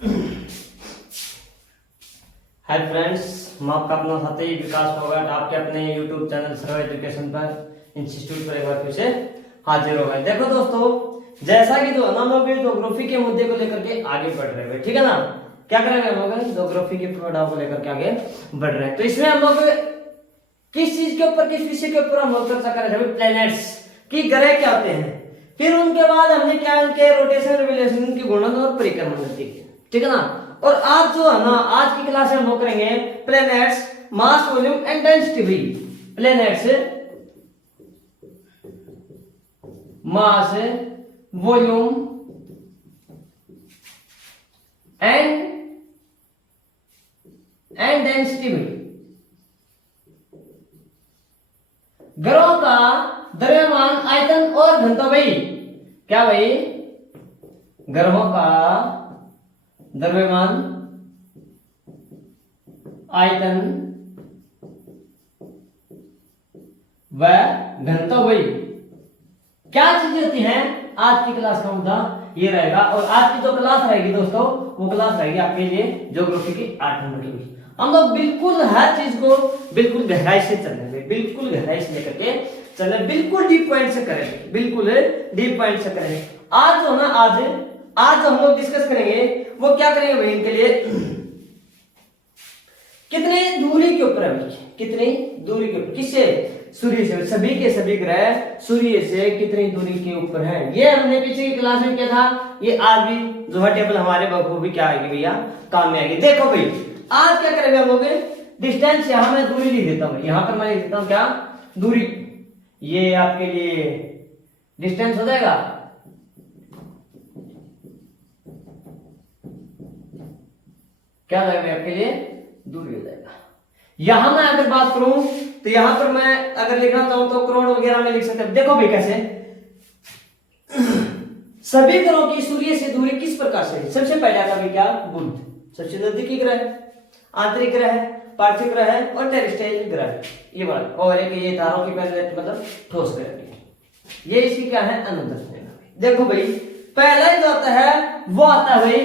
Hi friends, मैं आपका अपना साथी विकास फोगाट आपके अपने YouTube चैनल सर्व एजुकेशन पर इंस्टीट्यूट पर एक बार फिर से हाजिर हो गए। देखो दोस्तों, जैसा कि जो हम लोग ज्योग्राफी के मुद्दे को लेकर के आगे बढ़ रहे हैं, ठीक है ना। क्या करेंगे हम लोग ज्योग्राफी के पढ़ाई को लेकर के आगे बढ़ रहे हैं। तो इसमें हम लोग किस चीज के ऊपर, किस विषय के ऊपर हम लोग चर्चा कर रहे हैं? प्लैनेट्स की ग्रह क्या होते हैं। फिर उनके बाद हमने क्या उनके रोटेशन, रिवोल्यूशन, उनकी घूर्णन और परिक्रमण होती है, ठीक है ना। और आज जो है ना, आज की क्लास में हम लोग करेंगे planets, mass, volume and density. भी planets, mass, volume and density. भी ग्रहों का द्रव्यमान, आयतन और घनत्व। भाई क्या भाई? ग्रहों का द्रव्यमान, आयतन व घनत्व। भाई क्या चीजें होती हैं? आज की क्लास का मुद्दा ये रहेगा। और आज की जो क्लास रहेगी दोस्तों, वो क्लास रहेगी आपके लिए ज्योग्राफी की 8 नंबर की। हम लोग बिल्कुल हर चीज को बिल्कुल गहराई से चलेंगे, बिल्कुल गहराई से लेकर के चले, बिल्कुल डीप पॉइंट से करेंगे, बिल्कुल डीप पॉइंट से करेंगे। आज जो ना, आज हम लोग डिस्कस करेंगे वो क्या करेंगे भाई, इनके लिए कितने दूरी के ऊपर है, कितनी दूरी के ऊपर, किससे? सूर्य से। सभी के सभी ग्रह सूर्य से कितनी दूरी के ऊपर है, ये हमने पीछे की क्लास में किया था। ये आज भी जो है टेबल हमारे बखूबी क्या आएगी भैया, काम में आएगी। देखो भाई, आज क्या करेंगे हम लोग, डिस्टेंस, यहां मैं दूरी लिख देता हूं, यहां पर मैं लिख देता हूं क्या, दूरी। ये आपके लिए डिस्टेंस हो जाएगा। क्या जाएगा आपके लिए? दूरी हो जाएगा। यहां मैं अगर बात करूं तो यहां पर मैं अगर लिखना चाहूं तो करोड़ वगैरह में लिख सकते हैं। देखो भाई कैसे सभी ग्रहों की सूर्य से दूरी किस प्रकार से? सबसे पहले आता है क्या, बुध, सबसे नजदीकी ग्रह, आंतरिक ग्रह, पार्थिव ग्रह और टेरेस्ट्रियल ग्रह, ये वाला। और एक ये तारों की प्लेनेट मतलब ठोस ग्रह, ये इसकी क्या है, अनुदर्शनीय। देखो भाई, पहला जो आता है वो आता है भाई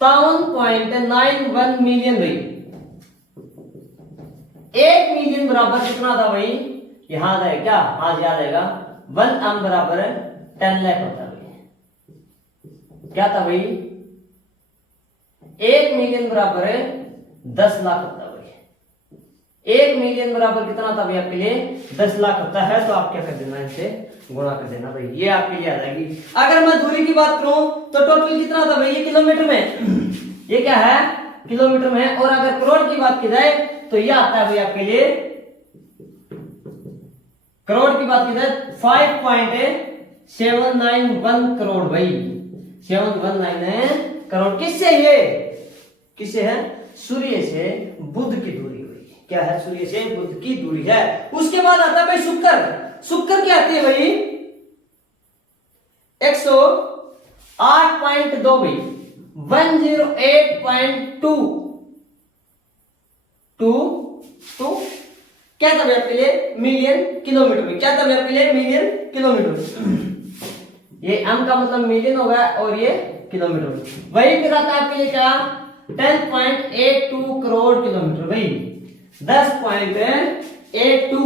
57.91 मिलियन। भाई 1 मिलियन बराबर कितना था भाई? यहां आ जाएगा क्या, आज याद आएगा, 1 m बराबर 10 लाख होता है। क्या था भाई? 1 मिलियन बराबर 10 लाख होता है भाई। 1 मिलियन बराबर कितना था भाई आपके लिए? 10 लाख होता है। तो आप क्या कर देना, इनसे गुणा कर देना भाई, ये आपके लिए आ जाएगी। अगर मैं दूरी की बात करूं तो टोटल कितना था भाई? ये किलोमीटर में, ये क्या है, किलोमीटर में। और अगर करोड़ की बात की जाए तो ये आता है भाई आपके लिए, करोड़ की बात की जाए 5.791 करोड़। भाई 719 करोड़। किससे? ये किससे है? सूर्य से बुध की दूरी हुई। क्या है? सूर्य से बुध की दूरी है। उसके बाद आता है भाई शुक्र। शुक्र क्या आती है भाई? 108.2 भाई, 108.2 क्या था भाई आपके लिए? मिलियन किलोमीटर में। क्या था भाई आपके लिए? Million kilometre. ये m का मतलब मिलियन होगा और ये किलोमीटर। वही फिर आता है आपके लिए क्या, 10.82 करोड़ किलोमीटर। भाई 10.82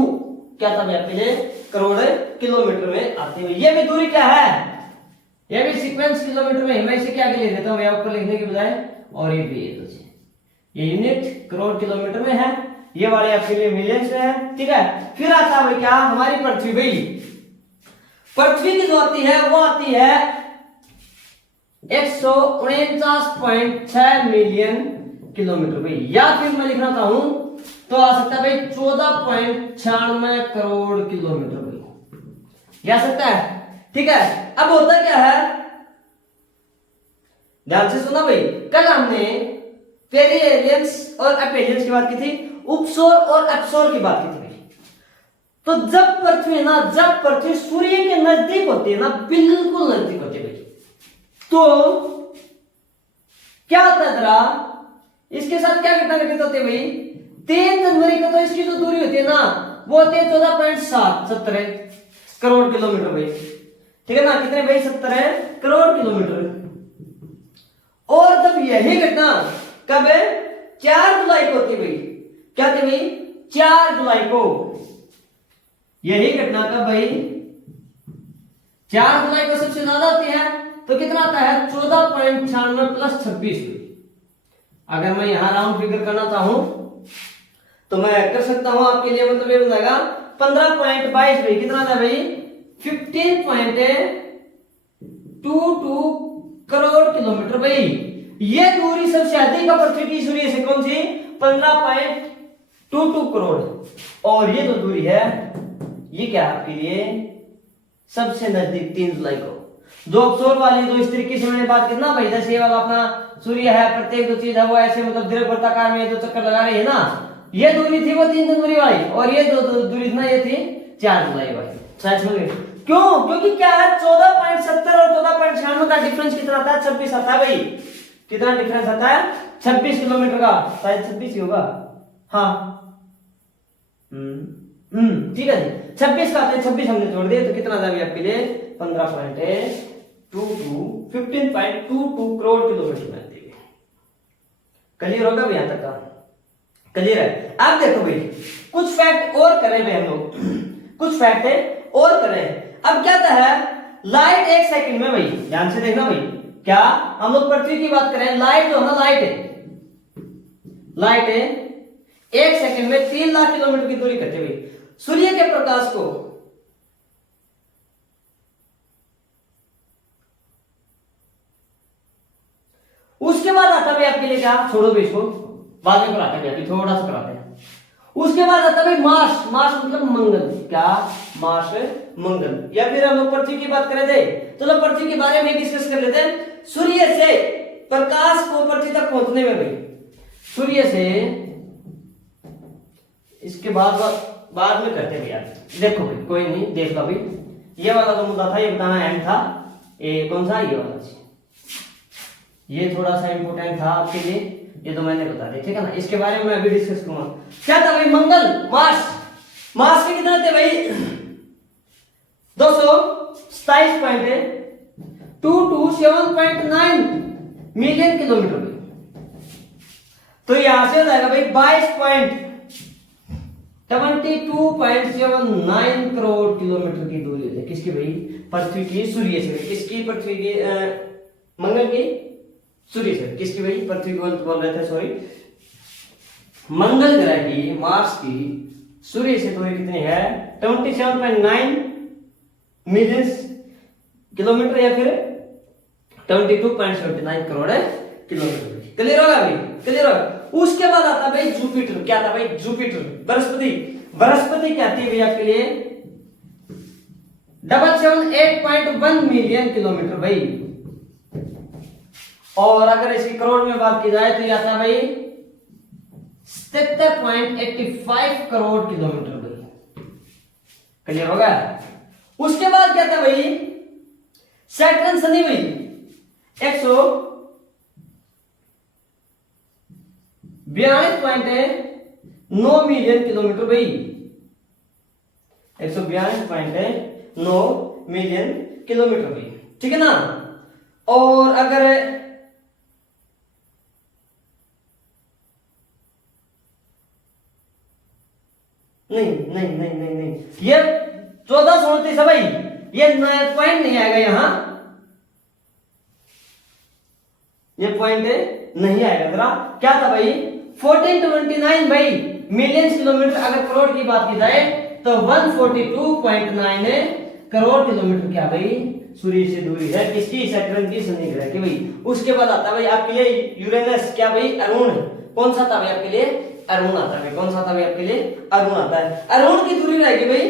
क्या था भाई आपके लिए, करोड़ किलोमीटर में आती है। ये भी दूरी क्या है, ये भी सीक्वेंस किलोमीटर में। मैं इसे क्या लिख देता हूं ऊपर लिखने के बजाय, और ये भी ये यूनिट करोड़ किलोमीटर में है, ये वाले आपके लिए मिलियन में है, ठीक है। फिर आता है क्या, हमारी पृथ्वी। भाई पृथ्वी की जो आती है वो आती है 149.6 मिलियन किलोमीटर। भाई या फिर मैं लिखना चाहूं तो आ सकता है भाई 14.96 करोड़ किलोमीटर। भाई आ सकता है, ठीक है। अब होता क्या है, ध्यान से सुना भाई। कल हमने पेरिहेलियंस और एपेलियंस की बात की थी, उपसौर और अपसौर की बात की थी। तो जब पृथ्वी ना, जब पृथ्वी सूर्य के नजदीक होती है ना, बिल्कुल नजदीक होती है भाई, तो क्या होता है जरा, इसके साथ क्या घटना घटित होती है भाई? 3 जनवरी को तो इसकी जो दूरी होती है ना, वो होती है 14.7 करोड़ किलोमीटर भाई। ठीक है ना, कितने भाई 70 है करोड़ किलोमीटर। और तब यही घटना कब है 4 जुलाई को होती भाई, क्या थी भाई 4 जुलाई को। यही घटना कब भाई 4 जुलाई को सबसे ज्यादा होती है, तो कितना आता है 14.96 प्लस 26। अगर मैं यहां राउंड फिगर करना चाहूं तो मैं कर सकता हूं आपके लिए, मतलब ये बनेगा 15.22 भाई, कितना था भाई 15.22 करोड़ किलोमीटर भाई। ये दूरी सबसे अधिक है पृथ्वी की सूर्य से, कौन सी 15.22 करोड़। और ये जो दूरी है ये क्या आपके लिए सबसे नजदीक 3 जुलाई को। जो ऑफशोर वाली जो इस तरीके से मैंने बात की ना भाई, जैसे ये वाला अपना सूर्य है, प्रत्येक जो चीज है वो ऐसे मतलब दीर्घवृत्ताकार में जो चक्कर लगा रही है ना, ये दूरी थी वो 3 जनवरी वाली, और ये जो दूरी थी ना ये थी 4 जुलाई वाली। क्यों? क्योंकि क्या है 14.70 और 14.96 का डिफरेंस कितना आता है 26 आता है भाई। कितना डिफरेंस आता है 26 किलोमीटर का, शायद 26 ही होगा। हाँ ठीक है जी 26 का आता है, 26 हमने जोड़ दिए तो कितना था आपके लिए 15.22 करोड़ किलोमीटर में आती है। क्लियर होगा भी यहां तक का? क्लियर है। अब देखो भाई कुछ फैक्ट और करें भाई हम लोग, कुछ फैक्ट है और करें। अब क्या है लाइट 1 सेकंड में भाई, ध्यान से देखना भाई, क्या हम लोग पृथ्वी की बात करें, लाइट जो है ना लाइट है 1 सेकंड में 3 लाख किलोमीटर की दूरी करते हुए सूर्य के प्रकाश को उसके बाद आता है आपके लिए क्या, छोड़ो भी इसको बाद में कराते हैं, अभी थोड़ा सा कराते हैं। उसके बाद आता है मार्स, मार्स मतलब मंगल, क्या मार्स मंगल। या फिर हम लोग पृथ्वी की बात करें थे तो लोग पृथ्वी के बारे में डिस्कस कर लेते हैं। सूर्य से प्रकाश को पृथ्वी तक पहुंचने में भाई सूर्य से, इसके बाद में करते हैं यार। देखो भाई कोई नहीं, देख लो भाई ये वाला जो मुद्दा था ये बताना एंड था, ये कौन सा ये वाला, ये थोड़ा सा इंपोर्टेंट था आपके लिए, ये तो मैंने बता दिया ठीक है ना। इसके बारे में मैं अभी डिस्कस करूंगा। क्या था भाई मंगल मार्स, मार्स के कितने थे भाई 227.227.9 मिलियन किलोमीटर। तो यहां से हो जाएगा भाई 22.79 करोड़ किलोमीटर की दूरी है किसकी भाई पृथ्वी की सूर्य से, किसकी पृथ्वी की मंगल की सूर्य से, किसकी भाई पृथ्वी को बोल रहे थे सॉरी, मंगल ग्रह की मार्स की सूर्य से दूरी कितनी है 27.9 मिलियन किलोमीटर या फिर 22.79 करोड़ किलोमीटर। क्लियर होगा भाई, क्लियर होगा। उसके बाद आता है भाई जुपिटर, क्या था भाई जुपिटर, बृहस्पति, बृहस्पति क्या थी भाई आपके लिए 778.1 मिलियन किलोमीटर भाई। और अगर इसकी करोड़ में बात की जाए तो यह आता भाई 77.85 करोड़ किलोमीटर भाई। क्लियर होगा। उसके बाद क्या था भाई सैटर्न शनि भाई 142.9 मिलियन किलोमीटर भाई, 142.9 मिलियन किलोमीटर भाई, ठीक है ना। और अगर नहीं ये 1429 है भाई, ये पॉइंट नहीं आएगा यहां, ये पॉइंट नहीं आएगा जरा। क्या था भाई 1429 भाई मिलियन किलोमीटर। अगर करोड़ की बात की जाए तो 142.9 करोड़ किलोमीटर क्या भाई सूर्य से दूरी है किसकी सैटर्न की शनि ग्रह की भाई। उसके बाद आता है भाई आपके लिए यूरेनस, क्या भाई अरुण, कौन सा था भाई आपके लिए अरुण आता है, कौन सा था भाई आपके लिए अरुण आता है। अरुण की दूरी रहेगी भाई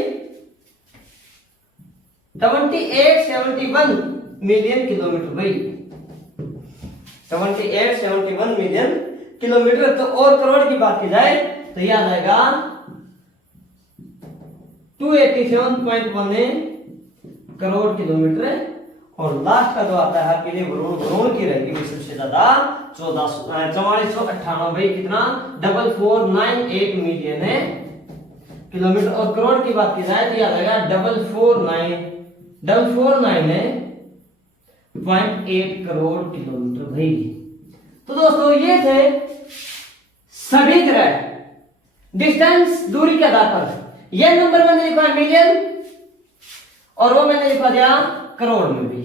7871 मिलियन किलोमीटर भाई, 7871 मिलियन किलोमीटर। तो और करोड़ की बात की जाए तो यह आ जाएगा 287.1 करोड़ किलोमीटर। और लास्ट का जो आता है आपके लिए वरुण की रहेगी सबसे ज्यादा 4498 भाई, कितना 4498 मिलियन है किलोमीटर। और करोड़ की बात की जाए तो यह आ जाएगा 449.8 करोड़ किलोमीटर भाई। तो दोस्तों ये थे सभी ग्रह डिस्टेंस दूरी के आधार पर। ये नंबर मैंने लिखा मिलियन और वो मैंने लिखा दिया करोड़ में भी।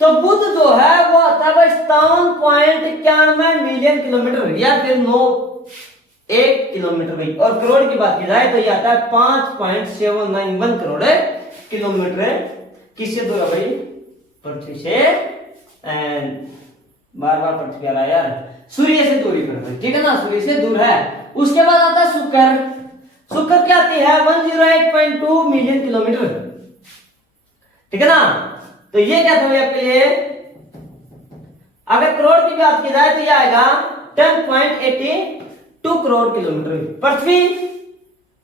तो बुध जो है वो आता है 57.91 मिलियन किलोमीटर या फिर 1 किलोमीटर भाई। और करोड़ की बात की जाए तो ये आता है 5.791 करोड़ किलोमीटर। किससे दूर है भाई? पृथ्वी से। बार बार पृथ्वी आ रहा है यार, सूर्य से दूरी पर भाई, ठीक है ना, सूर्य से दूर है। उसके बाद आता है शुक्र। शुक्र क्या आती है 108.2 मिलियन किलोमीटर, ठीक है ना। तो ये क्या था आपके लिए? अगर करोड़ की बात की जाए तो ये आएगा 10.82 करोड़ किलोमीटर। पृथ्वी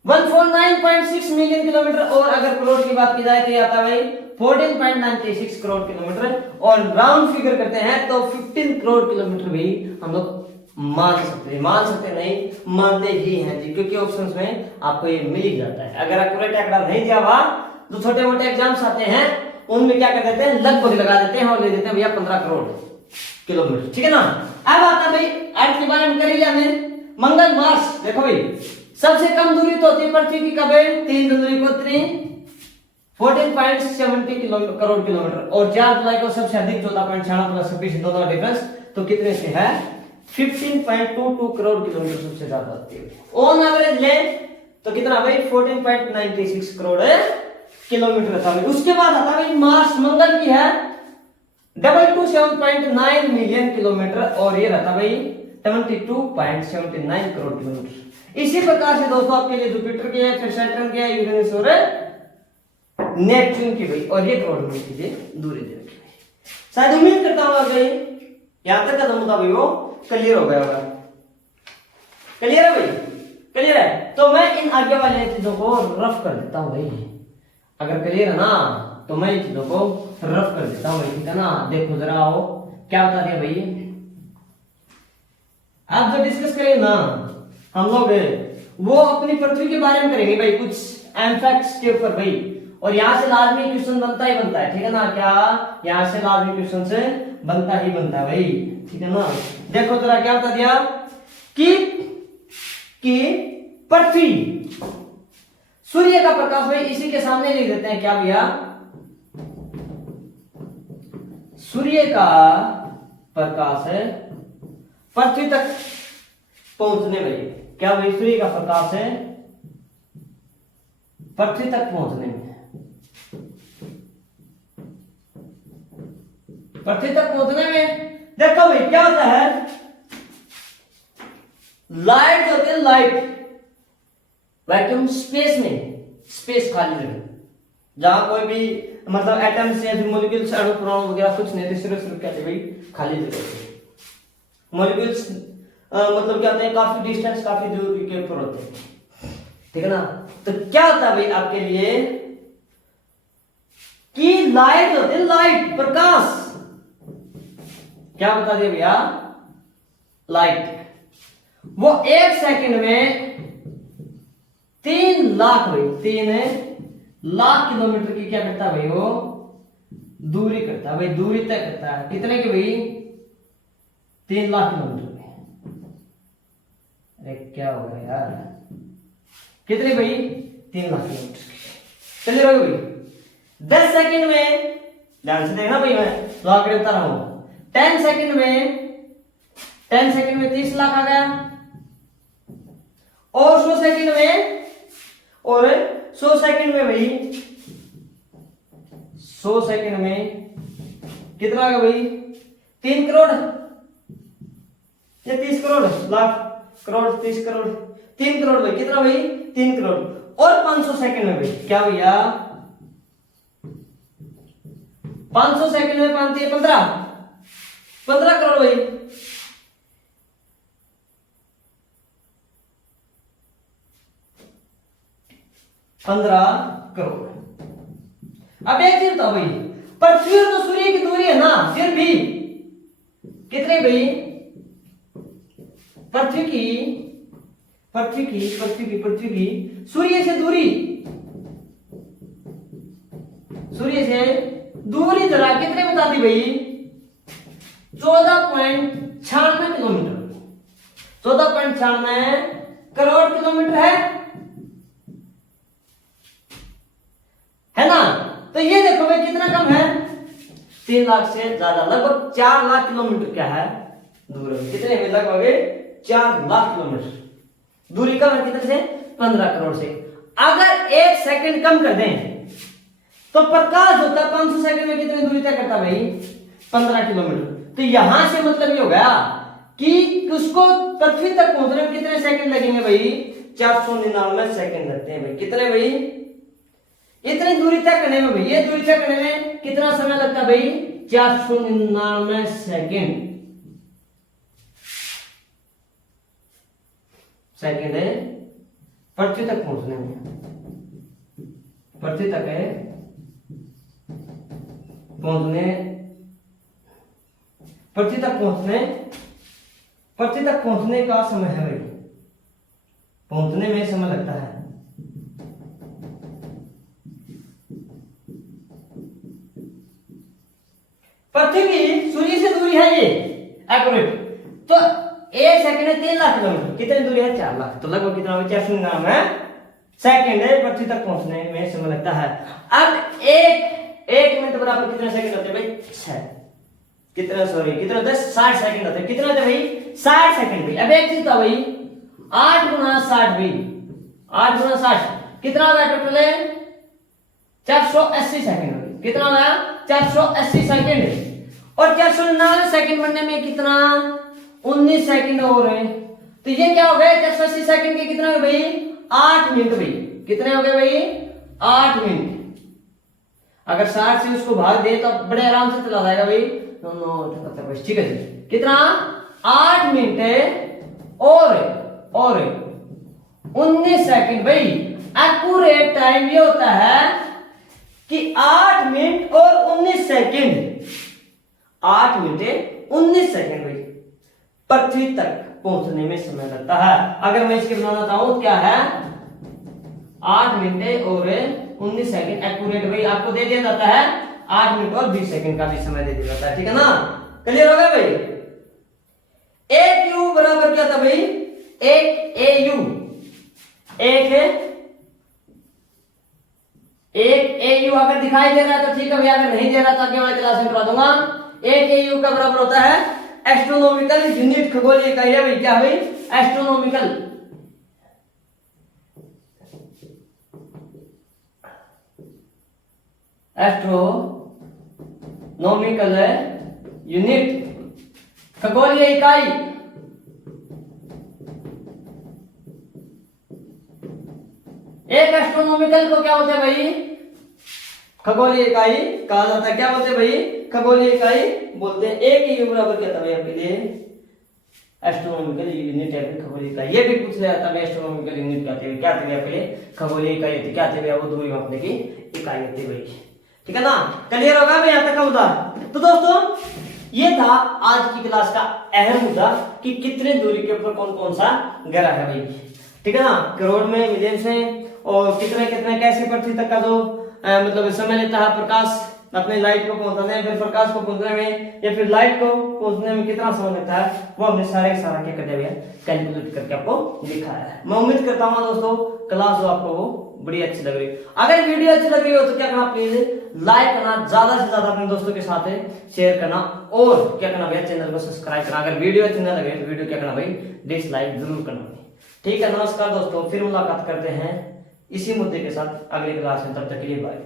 149.6 मिलियन किलोमीटर। और अगर करोड़ की बात की जाए तो ये आता है भाई 14.96 करोड़ किलोमीटर। और राउंड फिगर करते हैं तो 15 करोड़ किलोमीटर भी हम लोग मान सकते नहीं, मानते ही हैं जी, क्योंकि ऑप्शंस में आपको ये मिल ही जाता है। अगर एक्यूरेट आंकड़ा नहीं दिया हुआ तो छोटे मोटे एग्जाम्स आते हैं उनमें क्या कर देते हैं, लगभग लगा देते हैं और ले देते हैं भैया 15 करोड़ किलोमीटर, ठीक है ना। अब आता है भाई अर्थ के बारे में कर लिया हमने। मंगल मार्स देखो भाई, सबसे कम दूरी तो होती है पृथ्वी की कब है? 3 जनवरी को 14.70 करोड़ किलोमीटर। और 4 जुलाई को सबसे अधिक 14.96 दोनों डिफरेंस तो कितने से है? 15.22 करोड़ किलोमीटर सबसे ज्यादा होती है। ऑन एवरेज ले तो कितना भाई 14.96 करोड़ किलोमीटर था भाई। उसके बाद आता भाई मार्स, मंगल की है 227.9 मिलियन किलोमीटर और ये रहता भाई 72.79 करोड़ किलोमीटर। इसी प्रकार से दोस्तों आपके लिए जुपिटर के, फिर सैटर्न के, यूरेनस और नेपच्यून की भाई। और ये करोड़ में कीजिए दूरी दे रखी है। शायद उम्मीद करता हूं भाई यहां तक का मुद्दा भाई वो क्लियर हो गया होगा। क्लियर है भाई? क्लियर है। तो मैं इन आगे वाले चीजों को रफ कर देता हूं भाई। अगर क्लियर है ना तो मैं इन चीजों को रफ कर देता हूं भाई, ठीक है ना। देखो जरा आओ क्या बता दिया भाई। आप जो डिस्कस करेंगे ना हम लोग वो अपनी पृथ्वी के बारे में करेंगे भाई, कुछ एमफैक्ट्स के ऊपर भाई। और यहां से लाजमी क्वेश्चन बनता ही बनता है, ठीक है ना। क्या यहां से लाजमी क्वेश्चन से बनता ही बनता है भाई, ठीक है ना। देखो जरा क्या बता दिया कि पृथ्वी सूर्य का प्रकाश भाई इसी के सामने लिख देते हैं। क्या भैया? सूर्य का प्रकाश है पृथ्वी तक पहुंचने भाई। क्या भाई? सूर्य का प्रकाश है पृथ्वी तक पहुंचने में। पृथ्वी तक पहुंचने में देखो भाई क्या होता है, लाइट जो होती है, लाइट वैक्यूम स्पेस में, स्पेस खाली जगह जहां कोई भी मतलब एटम्स या फिर मॉलिक्यूल्स, अणु परमाणु वगैरह कुछ नहीं, सिर्फ कहते भाई खाली जगह। मॉलिक्यूल्स मतलब क्या होते हैं, काफी डिस्टेंस, काफी दूरी के ऊपर होते हैं, ठीक है ना। तो क्या होता है भाई आपके लिए कि लाइट होती है, लाइट प्रकाश। क्या बता दिया भैया? लाइट वो 1 सेकंड में 3 लाख भाई, 3 लाख किलोमीटर की क्या करता है भाई वो दूरी करता है भाई, दूरी तय करता है। कितने की भाई? 3 लाख किलोमीटर की। अरे क्या हो गया यार, कितने भाई? 3 लाख किलोमीटर की। चलिए भाई 10 सेकंड में ध्यान से देखना भाई, मैं लॉग करता रहा हूं। 10 सेकंड में 30 लाख आ गया। और 100 सेकंड में, और 100 सेकंड में भाई 100 सेकंड में कितना आ गया भाई? 3 करोड़ या 30 करोड़, लाख करोड़ 30 करोड़, 3 करोड़ भाई। कितना भाई? 3 करोड़। और 500 सेकंड में भाई क्या भैया? 500 सेकंड में 15 करोड़ भाई। पंद्रह करोड़। अब एक चीज बताओ भाई, पृथ्वी और तो सूर्य की दूरी है ना, फिर भी कितने भाई? पृथ्वी की सूर्य से दूरी सूर्य से दूरी जरा कितने बता दी भाई? 14.96 किलोमीटर, 14.96 करोड़ किलोमीटर है ना। तो ये देखो भाई कितना कम है, 3 लाख से ज्यादा, लगभग 4 लाख किलोमीटर क्या है दूर है। कितने में? लगभग 4 लाख किलोमीटर दूरी कम है। कितने से? 15 करोड़ से। अगर 1 सेकंड कम कर दें तो प्रकाश होता है 500 सेकंड में कितनी दूरी तय करता भाई? 15 किलोमीटर। तो यहां से मतलब ये हो गया कि उसको पृथ्वी तक पहुंचने में कितने सेकंड लगेंगे भाई? 499 सेकंड लगते हैं भाई। कितने भाई? इतनी दूरी तय करने में भाई, ये दूरी तय करने में कितना समय लगता है भाई? 499 सेकंड है पृथ्वी तक पहुंचने में। पृथ्वी तक है पृथ्वी तक पहुंचने का समय है भाई, पहुंचने में समय लगता है। पृथ्वी की सूर्य से दूरी है ये एक्यूरेट, तो 1 सेकंड है 3 लाख किलोमीटर। कितनी दूरी है? 4 लाख। तो लगभग कितना हो? 499 सेकंड है पृथ्वी तक पहुंचने में समय लगता है। अब एक मिनट बराबर कितने सेकंड होते हैं भाई? 6। कितना? सॉरी कितना होता है? 60 सेकंड होते हैं। कितना होते हैं भाई? 60 सेकंड भाई। अब एक चीज था भाई, 8 गुना 60 भाई, 8 गुना 60 कितना होगा टोटल? 480 सेकंड। कितना होगा? 480 सेकंड। और 499 सेकंड बनने में कितना? 19 सेकंड हो रहे हैं। तो ये क्या हो गए? 480 सेकंड के कितना हो गए भाई? 8 मिनट भाई। कितने हो गए भाई? 8 मिनट। अगर 60 से उसको भाग दे तो बड़े आराम से चला जाएगा भाई। ठीक है जी। कितना? 8 मिनट है और 19 सेकंड भाई। एक्यूरेट टाइम ये होता है कि 8 मिनट और 19 सेकंड, 8 मिनट 19 सेकंड भाई पृथ्वी तक पहुंचने में समय लगता है। अगर मैं इसके बनाना चाहूं क्या है? 8 मिनट और 19 सेकंड एक्यूरेट भाई आपको दे दिया जाता है। 8 मिनट और 20 सेकंड का भी समय दे दिया जाता है। ठीक है ना? क्लियर हो गया भाई? एक यू बराबर क्या था भाई? एक एयू, एक एयू अगर दिखाई दे रहा है तो ठीक है भैया, अगर नहीं दे रहा तो आगे वाले क्लास में करा दूंगा। एक एयू का बराबर होता है एस्ट्रोनॉमिकल यूनिट, खगोलीय इकाई है भाई। क्या भाई? एस्ट्रोनॉमिकल यूनिट, खगोलीय इकाई। एक एस्ट्रोनॉमिकल को क्या बोलते हैं भाई? खगोलीय इकाई कहा जाता है। क्या बोलते हैं भाई? खगोलीय इकाई बोलते हैं। एक यू बराबर क्या था भाई आपके लिए? एस्ट्रोनॉमिकल यूनिट है खगोलीय इकाई। ये भी पूछ लिया था मैं, एस्ट्रोनॉमिकल यूनिट क्या थे? क्या थे आपके लिए? खगोलीय इकाई होती। क्या थे भैया? वो दूरी मापने की इकाई होती है भाई। ठीक है ना? क्लियर होगा भाई यहाँ तक का मुद्दा? तो दोस्तों ये था आज की क्लास का अहम मुद्दा कि कितने दूरी के ऊपर कौन कौन सा ग्रह है भाई। ठीक है ना? करोड़ में, मिलियन से, और कितने कितने कैसे पृथ्वी तक का जो मतलब समय लेता है प्रकाश अपने लाइट को पहुंचाने में, फिर प्रकाश को पहुंचने में, या फिर लाइट को पहुंचने में कितना समय लगता है, वो हमने सारे सारा क्या कर दिया कैलकुलेट करके आपको दिखाया है। मैं उम्मीद करता हूँ दोस्तों क्लास आपको वो बड़ी अच्छी लग रही है। अगर वीडियो अच्छी लग रही हो तो क्या करना, प्लीज लाइक करना, ज्यादा से ज्यादा अपने दोस्तों के साथ शेयर करना, और क्या करना भैया चैनल को सब्सक्राइब करना। अगर वीडियो अच्छी ना लगे तो वीडियो क्या करना भाई डिसलाइक जरूर करना। ठीक है, नमस्कार दोस्तों, फिर मुलाकात करते हैं इसी मुद्दे के साथ अगली क्लास में। तब तक के लिए बाय।